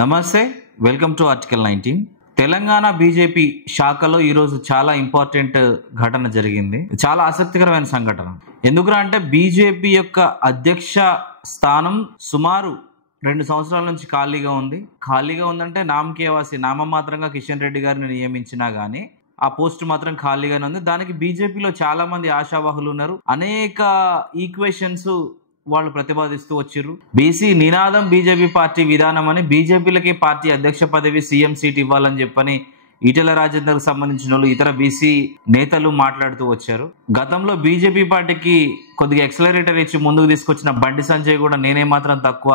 నమస్తే, welcome to article 19. Telangana BJP శాఖలో ఈరోజు చాలా ఇంపార్టెంట్ ఘటన జరిగింది. చాలా ఆసక్తికరమైన సంఘటన. ఎందుకంటే బీజేపీ యొక్క అధ్యక్ష స్థానం సుమారు 2 సంవత్సరాల నుంచి ఖాళీగా ఉందంటే నామమాత్రంగా కిషన్ రెడ్డి గారిని నియమించినా గానీ ఆ పోస్ట్ మాత్రం ఖాళీగానే ఉంది. దానికి బీజేపీలో చాలా మంది ఆశావాహులు ఉన్నారు. అనేక ఈక్వేషన్స్ వాళ్ళు ప్రతిపాదిస్తూ వచ్చారు. బీసీ నినాదం బీజేపీ పార్టీ విధానం అని, బీజేపీలకి పార్టీ అధ్యక్ష పదవి సీఎం సీట్ ఇవ్వాలని చెప్పని ఈటెల రాజేందర్కు సంబంధించిన వాళ్ళు ఇతర బీసీ నేతలు మాట్లాడుతూ వచ్చారు. గతంలో బీజేపీ పార్టీకి కొద్దిగా ఎక్సలరేటర్ ఇచ్చి ముందుకు తీసుకొచ్చిన బండి సంజయ్ కూడా నేనే మాత్రం తక్కువ,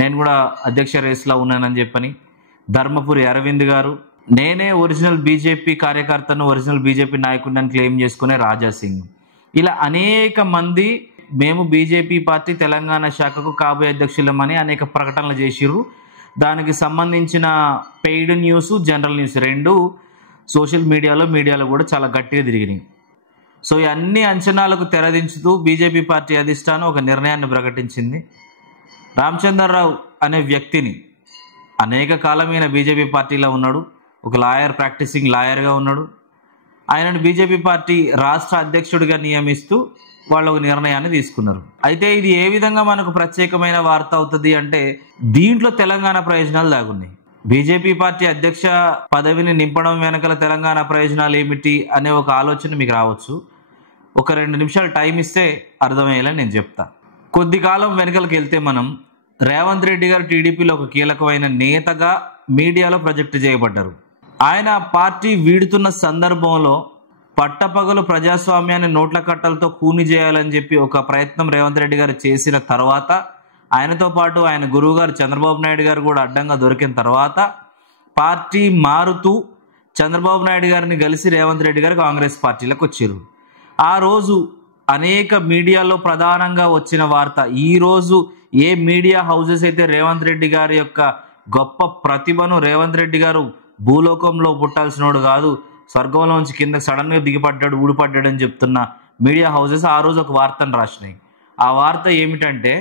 నేను కూడా అధ్యక్ష రేస్లో ఉన్నానని చెప్పని, ధర్మపురి అరవింద్ గారు నేనే ఒరిజినల్ బీజేపీ కార్యకర్తను, ఒరిజినల్ బీజేపీ నాయకుడిని అని క్లెయిమ్ చేసుకునే రాజా సింగ్, ఇలా అనేక మంది మేము బీజేపీ పార్టీ తెలంగాణ శాఖకు కాబోయే అధ్యక్షులమని అనేక ప్రకటనలు చేసిర్రు. దానికి సంబంధించిన పెయిడ్ న్యూస్, జనరల్ న్యూస్ రెండు సోషల్ మీడియాలో కూడా చాలా గట్టిగా తిరిగినాయి. సో ఈ అన్ని అంచనాలకు తెరదించుతూ బీజేపీ పార్టీ అధిష్టానం ఒక నిర్ణయాన్ని ప్రకటించింది. రామచంద్రరావు అనే వ్యక్తిని అనేక కాలమైన బీజేపీ పార్టీలో ఉన్నాడు, ఒక ప్రాక్టీసింగ్ లాయర్గా ఉన్నాడు. ఆయనను బీజేపీ పార్టీ రాష్ట్ర అధ్యక్షుడిగా నియమిస్తూ వాళ్ళు ఒక నిర్ణయాన్ని తీసుకున్నారు. అయితే ఇది ఏ విధంగా మనకు ప్రత్యేకమైన వార్త అవుతుంది అంటే, దీంట్లో తెలంగాణ ప్రయోజనాలు దాగున్నాయి. బీజేపీ పార్టీ అధ్యక్ష పదవిని నింపడం వెనకాల తెలంగాణ ప్రయోజనాలు ఏమిటి అనే ఒక ఆలోచన మీకు రావచ్చు. ఒక 2 నిమిషాలు టైం ఇస్తే అర్థమయ్యేలా నేను చెప్తా. కొద్ది కాలం వెనకలకు వెళ్తే మనం రేవంత్ రెడ్డి గారు టీడీపీలో ఒక కీలకమైన నేతగా మీడియాలో ప్రొజెక్ట్ చేయబడ్డారు. ఆయన పార్టీ వీడుతున్న సందర్భంలో పట్టపగలు ప్రజాస్వామ్యాన్ని నోట్ల కట్టలతో కూని చేయాలని చెప్పి ఒక ప్రయత్నం రేవంత్ రెడ్డి గారు చేసిన తర్వాత, ఆయనతో పాటు ఆయన గురువు గారు చంద్రబాబు నాయుడు గారు కూడా అడ్డంగా దొరికిన తర్వాత పార్టీ మారుతూ చంద్రబాబు నాయుడు గారిని కలిసి రేవంత్ రెడ్డి గారు కాంగ్రెస్ పార్టీలకు వచ్చారు. ఆ రోజు అనేక మీడియాలో ప్రధానంగా వచ్చిన వార్త, ఈరోజు ఏ మీడియా హౌసెస్ అయితే రేవంత్ రెడ్డి గారి యొక్క గొప్ప ప్రతిభను, రేవంత్ రెడ్డి గారు భూలోకంలో పుట్టాల్సినోడు కాదు, స్వర్గంలోంచి కింద సడన్గా దిగిపడ్డాడు, ఊడిపడ్డాడు అని చెప్తున్న మీడియా హౌసెస్ ఆ రోజు ఒక వార్తను రాసినాయి. ఆ వార్త ఏమిటంటే,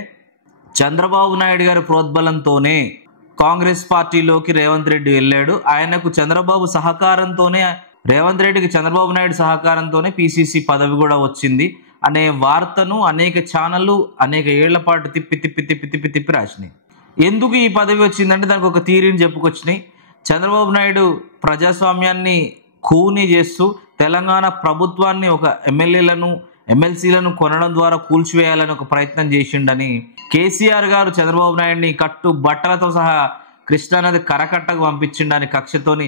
చంద్రబాబు నాయుడు గారి ప్రోద్బలంతోనే కాంగ్రెస్ పార్టీలోకి రేవంత్ రెడ్డి వెళ్ళాడు, ఆయనకు చంద్రబాబు సహకారంతోనే, రేవంత్ రెడ్డికి చంద్రబాబు నాయుడు సహకారంతోనే పిసిసి పదవి కూడా వచ్చింది అనే వార్తను అనేక ఛానళ్ళు అనేక ఏళ్ల పాటు తిప్పి రాసినాయి. ఎందుకు ఈ పదవి వచ్చిందంటే దానికి ఒక థియరీని చెప్పుకొచ్చినాయి. చంద్రబాబు నాయుడు ప్రజాస్వామ్యాన్ని కూని చేస్తూ తెలంగాణ ప్రభుత్వాన్ని ఒక ఎమ్మెల్సీలను కొనడం ద్వారా కూల్చివేయాలని ఒక ప్రయత్నం చేసిండని కేసీఆర్ గారు చంద్రబాబు నాయుడిని కట్టు బట్టలతో సహా కృష్ణానది కరకట్టకు పంపించిండని కక్షతోని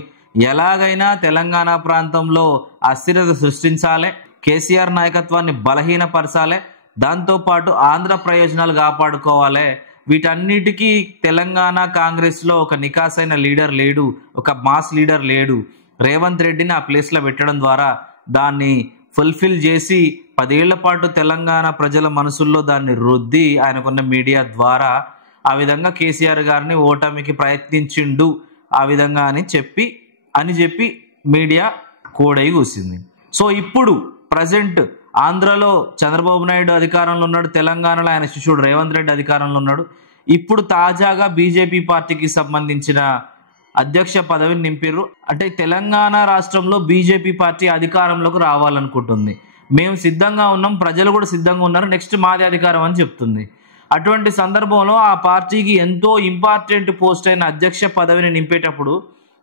ఎలాగైనా తెలంగాణ ప్రాంతంలో అస్థిరత సృష్టించాలి, కేసీఆర్ నాయకత్వాన్ని బలహీనపరచాలి, దాంతోపాటు ఆంధ్ర ప్రయోజనాలు కాపాడుకోవాలి. వీటన్నిటికీ తెలంగాణ కాంగ్రెస్లో ఒక నికాసైన లీడర్ లేడు, ఒక మాస్ లీడర్ లేడు. రేవంత్ రెడ్డిని ఆ ప్లేస్లో పెట్టడం ద్వారా దాన్ని ఫుల్ఫిల్ చేసి 10 ఏళ్ల పాటు తెలంగాణ ప్రజల మనసుల్లో దాన్ని రుద్ది ఆయనకున్న మీడియా ద్వారా ఆ విధంగా కేసీఆర్ గారిని ఓటమికి ప్రయత్నించిండు ఆ విధంగా అని చెప్పి మీడియా కోడై కూసింది. సో ఇప్పుడు ప్రజెంట్ ఆంధ్రలో చంద్రబాబు నాయుడు అధికారంలో ఉన్నాడు, తెలంగాణలో ఆయన శిష్యుడు రేవంత్ రెడ్డి అధికారంలో ఉన్నాడు. ఇప్పుడు తాజాగా బీజేపీ పార్టీకి సంబంధించిన అధ్యక్ష పదవిని నింపిర్రు. అంటే తెలంగాణ రాష్ట్రంలో బీజేపీ పార్టీ అధికారంలోకి రావాలనుకుంటుంది. మేము సిద్ధంగా ఉన్నాం, ప్రజలు కూడా సిద్ధంగా ఉన్నారు, నెక్స్ట్ మాది అధికారం అని చెప్తుంది. అటువంటి సందర్భంలో ఆ పార్టీకి ఎంతో ఇంపార్టెంట్ పోస్ట్ అయిన అధ్యక్ష పదవిని నింపేటప్పుడు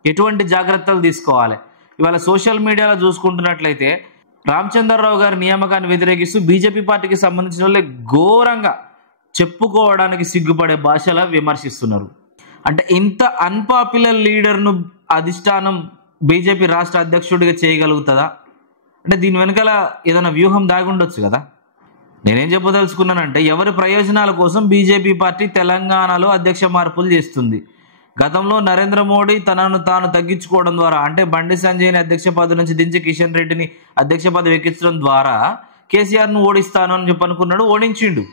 ఎటువంటి జాగ్రత్తలు తీసుకోవాలి? ఇవాళ సోషల్ మీడియాలో చూసుకుంటున్నట్లయితే రామచంద్రరావు గారి నియామకాన్ని వ్యతిరేకిస్తూ బీజేపీ పార్టీకి సంబంధించిన వాళ్ళే ఘోరంగా చెప్పుకోవడానికి సిగ్గుపడే భాషలా విమర్శిస్తున్నారు. అంటే ఇంత అన్పాపులర్ లీడర్ను అధిష్టానం బీజేపీ రాష్ట్ర అధ్యక్షుడిగా చేయగలుగుతుందా? అంటే దీని వెనకాల ఏదైనా వ్యూహం దాగి ఉండొచ్చు కదా. నేనేం చెప్పదలుచుకున్నానంటే, ఎవరి ప్రయోజనాల కోసం బీజేపీ పార్టీ తెలంగాణలో అధ్యక్ష మార్పులు చేస్తుంది. గతంలో నరేంద్ర మోడీ తనను తాను తగ్గించుకోవడం ద్వారా, అంటే బండి సంజయ్ని అధ్యక్ష పదవి నుంచి దించి కిషన్ రెడ్డిని అధ్యక్ష పదవి ఎక్కించడం ద్వారా కేసీఆర్ను ఓడిస్తాను అని అనుకున్నాడు, ఓడించిండు.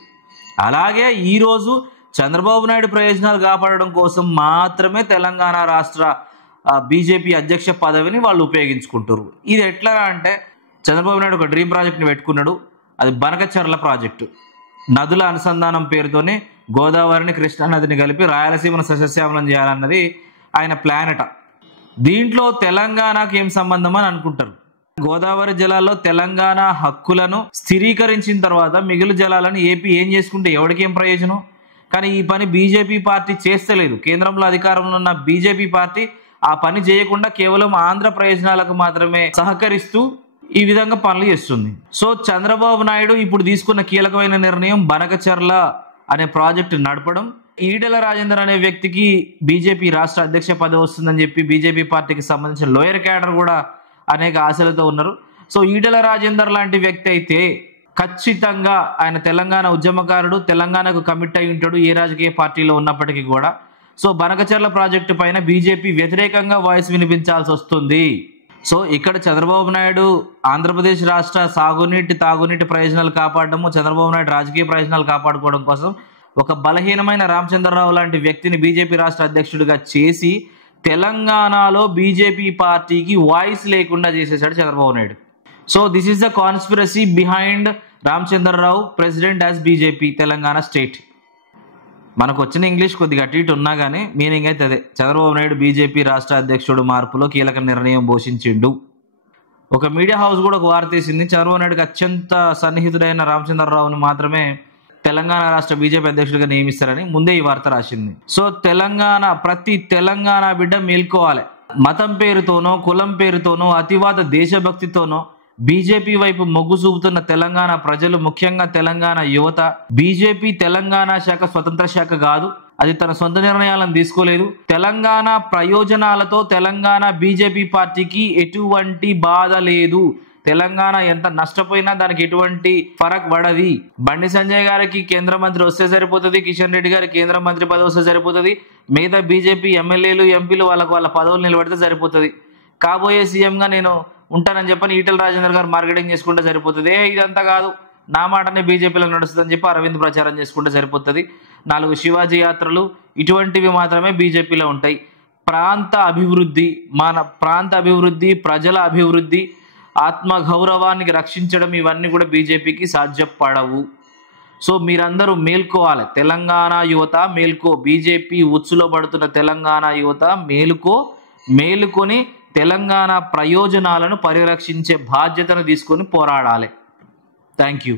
అలాగే ఈరోజు చంద్రబాబు నాయుడు ప్రయోజనాలు కాపాడడం కోసం మాత్రమే తెలంగాణ రాష్ట్ర బీజేపీ అధ్యక్ష పదవిని వాళ్ళు ఉపయోగించుకుంటారు. ఇది ఎట్లా అంటే, చంద్రబాబు నాయుడు ఒక డ్రీమ్ ప్రాజెక్ట్ని పెట్టుకున్నాడు, అది బనకచర్ల ప్రాజెక్టు. నదుల అనుసంధానం పేరుతోనే గోదావరిని కృష్ణానదిని కలిపి రాయలసీమను సస్యశ్యామలం చేయాలన్నది ఆయన ప్లాన్ అట. దీంట్లో తెలంగాణకి ఏం సంబంధం అని అనుకుంటారు. గోదావరి జలాల్లో తెలంగాణ హక్కులను స్థిరీకరించిన తర్వాత మిగులు జలాలను ఏపీ ఏం చేసుకుంటే ఎవరికి ఏం ప్రయోజనం? కానీ ఈ పని బీజేపీ పార్టీ చేస్తలేదు. కేంద్రంలో అధికారంలో ఉన్న బీజేపీ పార్టీ ఆ పని చేయకుండా కేవలం ఆంధ్ర ప్రయోజనాలకు మాత్రమే సహకరిస్తూ ఈ విధంగా పనులు చేస్తుంది. సో చంద్రబాబు నాయుడు ఇప్పుడు తీసుకున్న కీలకమైన నిర్ణయం బనకచర్ల అనే ప్రాజెక్టు నడపడం. ఈటెల రాజేందర్ అనే వ్యక్తికి బీజేపీ రాష్ట్ర అధ్యక్ష పదవి వస్తుందని చెప్పి బీజేపీ పార్టీకి సంబంధించిన లోయర్ క్యాడర్ కూడా అనేక ఆశలతో ఉన్నారు. సో ఈటెల రాజేందర్ లాంటి వ్యక్తి అయితే ఖచ్చితంగా ఆయన తెలంగాణ ఉద్యమకారుడు, తెలంగాణకు కమిట్ అయి ఉంటాడు ఏ రాజకీయ పార్టీలో ఉన్నప్పటికీ కూడా. సో బనకచర్ల ప్రాజెక్టు పైన బీజేపీ వ్యతిరేకంగా వాయిస్ వినిపించాల్సి వస్తుంది. సో ఇక్కడ చంద్రబాబు నాయుడు ఆంధ్రప్రదేశ్ రాష్ట్ర సాగునీటి తాగునీటి ప్రయోజనాలు కాపాడడము, చంద్రబాబు నాయుడు రాజకీయ ప్రయోజనాలు కాపాడుకోవడం కోసం ఒక బలహీనమైన రామచంద్రరావు లాంటి వ్యక్తిని బీజేపీ రాష్ట్ర అధ్యక్షుడిగా చేసి తెలంగాణలో బీజేపీ పార్టీకి వాయిస్ లేకుండా చేసేసాడు Chandrababu Naidu. So this is the conspiracy behind Ramachandra Rao president as BJP Telangana state. మనకు వచ్చిన ఇంగ్లీష్ కొద్దిగా అటు ఇటు ఉన్నా కానీ మీనింగ్ అయితే అదే. చంద్రబాబు నాయుడు బీజేపీ రాష్ట్ర అధ్యక్షుడు మార్పులో కీలక నిర్ణయం పోషించిండు. ఒక మీడియా హౌస్ కూడా ఒక వార్త తీసింది, చంద్రబాబు నాయుడుకి అత్యంత సన్నిహితుడైన రామచంద్రరావుని మాత్రమే తెలంగాణ రాష్ట్ర బీజేపీ అధ్యక్షుడిగా నియమిస్తారని ముందే ఈ వార్త రాసింది. సో ప్రతి తెలంగాణ బిడ్డ మేల్కోవాలి. మతం పేరుతోనో కులం పేరుతోనో అతివాద దేశభక్తితోనో బీజేపీ వైపు మొగ్గు చూపుతున్న తెలంగాణ ప్రజలు, ముఖ్యంగా తెలంగాణ యువత, బీజేపీ తెలంగాణ శాఖ స్వతంత్ర శాఖ కాదు, అది తన సొంత నిర్ణయాలను తీసుకోలేదు. తెలంగాణ ప్రయోజనాలతో తెలంగాణ బీజేపీ పార్టీకి ఎటువంటి బాధ లేదు. తెలంగాణ ఎంత నష్టపోయినా దానికి ఎటువంటి ఫరక్ పడది. బండి సంజయ్ గారికి కేంద్ర మంత్రి వస్తే సరిపోతుంది, కిషన్ రెడ్డి గారికి కేంద్ర మంత్రి పదవి వస్తే సరిపోతుంది, మిగతా బీజేపీ ఎమ్మెల్యేలు ఎంపీలు వాళ్ళ పదవులు నిలబడితే సరిపోతుంది. కాబోయే సీఎంగా నేను ఉంటానని చెప్పని ఈటెల రాజేందర్ గారు మార్కెటింగ్ చేసుకుంటే సరిపోతుంది. ఇదంతా కాదు, నా మాటనే బీజేపీలో నడుస్తుందని చెప్పి అరవింద్ ప్రచారం చేసుకుంటే సరిపోతుంది. 4 శివాజీ యాత్రలు ఇటువంటివి మాత్రమే బీజేపీలో ఉంటాయి. ప్రాంత అభివృద్ధి, ప్రజల అభివృద్ధి, ఆత్మగౌరవానికి రక్షించడం ఇవన్నీ కూడా బీజేపీకి సాధ్యపడవు. సో మీరందరూ మేల్కోవాలి. తెలంగాణ యువత మేల్కో. బీజేపీ ఉచ్చులో పడుతున్న తెలంగాణ యువత మేలుకొని తెలంగాణ ప్రయోజనాలను పరిరక్షించే బాధ్యతను తీసుకొని పోరాడాలి. Thank you.